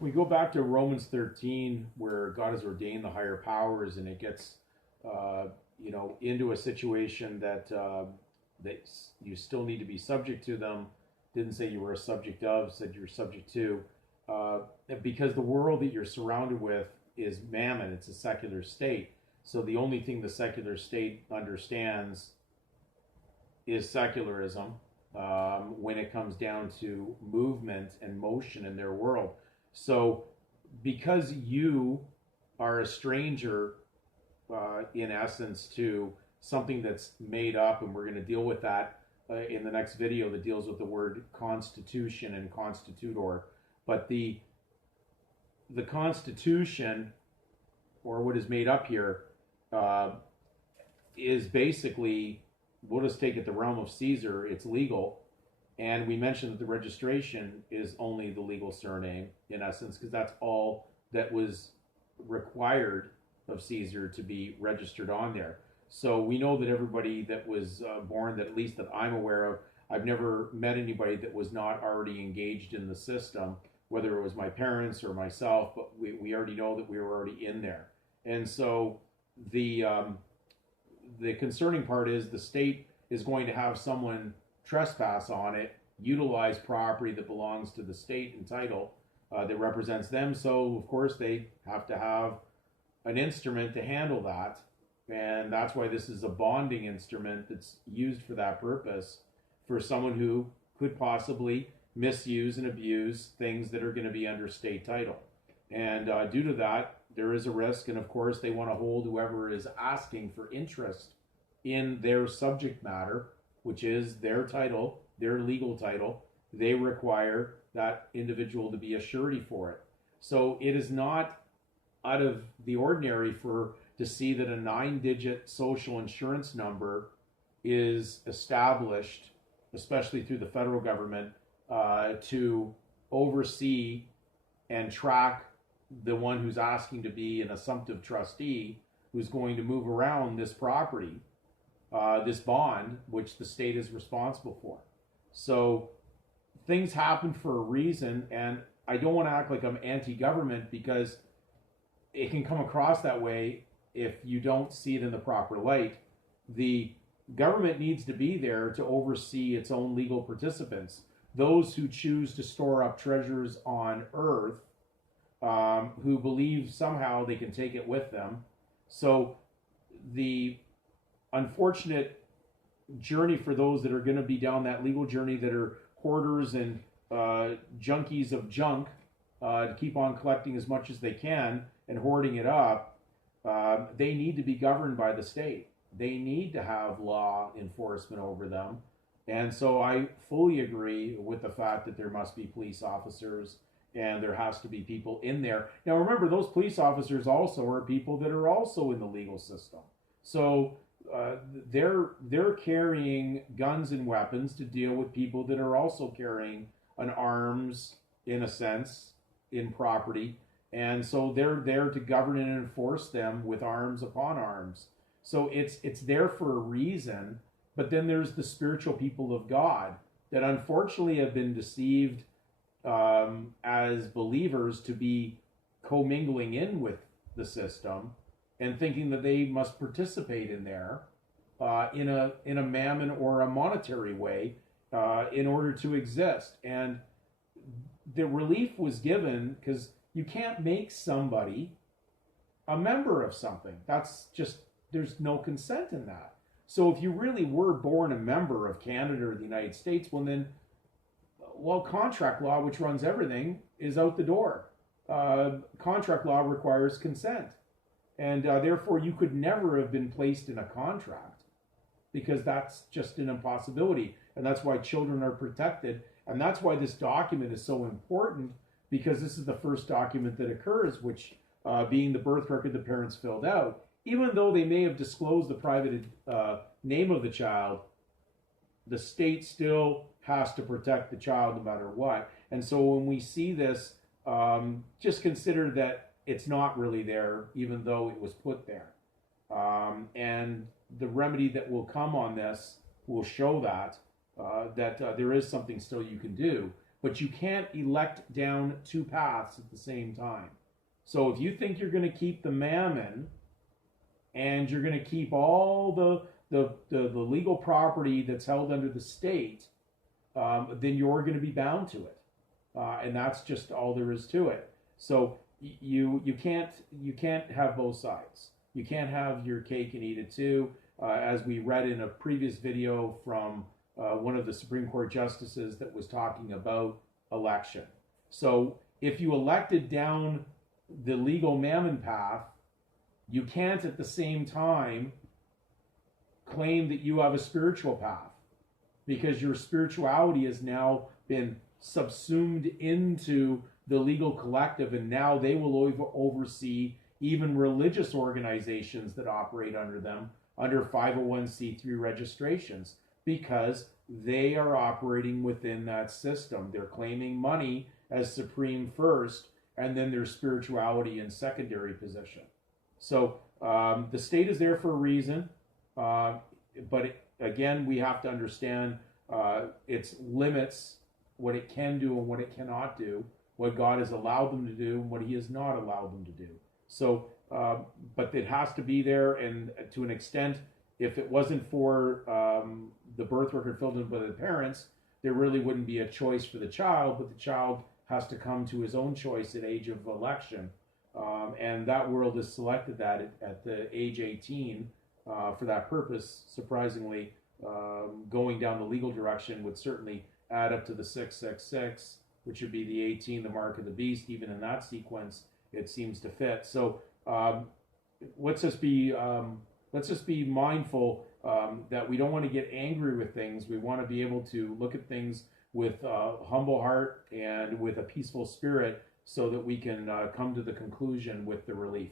We go back to Romans 13, where God has ordained the higher powers, and it gets, uh, into a situation that you still need to be subject to them. Didn't say you were a subject of, said you're subject to, uh, because the world that you're surrounded with is mammon. It's a secular state. So the only thing the secular state understands is secularism when it comes down to movement and motion in their world. So, because you are a stranger, in essence, to something that's made up, and we're going to deal with that in the next video that deals with the word constitution and constitutor. But the Constitution, or what is made up here, uh, is basically, we'll just take it the realm of Caesar. It's legal, and we mentioned that the registration is only the legal surname in essence, because that's all that was required of Caesar to be registered on there. So we know that everybody that was born, that at least that I'm aware of, I've never met anybody that was not already engaged in the system, whether it was my parents or myself, but we already know that we were already in there. And so the um, the concerning part is the state is going to have someone trespass on it, utilize property that belongs to the state and title that represents them. So, of course, they have to have an instrument to handle that. And that's why this is a bonding instrument that's used for that purpose, for someone who could possibly misuse and abuse things that are going to be under state title. And due to that, there is a risk. And of course, they want to hold whoever is asking for interest in their subject matter, which is their title, their legal title. They require that individual to be a surety for it. So it is not out of the ordinary for to see that a 9-digit social insurance number is established, especially through the federal government, to oversee and track the one who's asking to be an assumptive trustee who's going to move around this property, this bond, which the state is responsible for. So things happen for a reason, and I don't want to act like I'm anti-government, because it can come across that way if you don't see it in the proper light. The government needs to be there to oversee its own legal participants, those who choose to store up treasures on earth, who believe somehow they can take it with them. So the unfortunate journey for those that are going to be down that legal journey, that are hoarders and junkies of junk, to keep on collecting as much as they can and hoarding it up, they need to be governed by the state. They need to have law enforcement over them. And so I fully agree with the fact that there must be police officers and there has to be people in there. Now remember, those police officers also are people that are also in the legal system. So they're carrying guns and weapons to deal with people that are also carrying an arms, in a sense, in property. And so they're there to govern and enforce them with arms upon arms. So it's there for a reason. But then there's the spiritual people of God that unfortunately have been deceived as believers to be commingling in with the system and thinking that they must participate in there in a mammon or a monetary way in order to exist. And the relief was given because you can't make somebody a member of something. That's just, there's no consent in that. So if you really were born a member of Canada or the United States, well, contract law, which runs everything, is out the door. Contract law requires consent. And therefore, you could never have been placed in a contract, because that's just an impossibility. And that's why children are protected. And that's why this document is so important, because this is the first document that occurs, which being the birth record the parents filled out. Even though they may have disclosed the private name of the child, the state still has to protect the child no matter what. And so when we see this, just consider that it's not really there, even though it was put there. And the remedy that will come on this will show that there is something still you can do. but you can't elect down two paths at the same time. So if you think you're going to keep the mammon and you're going to keep all the legal property that's held under the state, then you're going to be bound to it, and that's just all there is to it. So you can't have both sides. You can't have your cake and eat it too. As we read in a previous video from one of the Supreme Court justices that was talking about election. So if you elected down the legal mammon path, you can't at the same time claim that you have a spiritual path, because your spirituality has now been subsumed into the legal collective, and now they will oversee even religious organizations that operate under them under 501c3 registrations, because they are operating within that system. They're claiming money as supreme first, and then their spirituality in secondary position. So the state is there for a reason, but again, we have to understand its limits, what it can do and what it cannot do, what God has allowed them to do and what he has not allowed them to do. So, but it has to be there, and to an extent, if it wasn't for the birth record filled in by the parents, there really wouldn't be a choice for the child, but the child has to come to his own choice at age of election. And that world has selected that at the age 18 for that purpose. Surprisingly, going down the legal direction would certainly add up to the 666, which would be the 18, the mark of the beast. Even in that sequence, it seems to fit. So let's just be mindful that we don't want to get angry with things. We want to be able to look at things with a humble heart and with a peaceful spirit, so that we can come to the conclusion with the relief.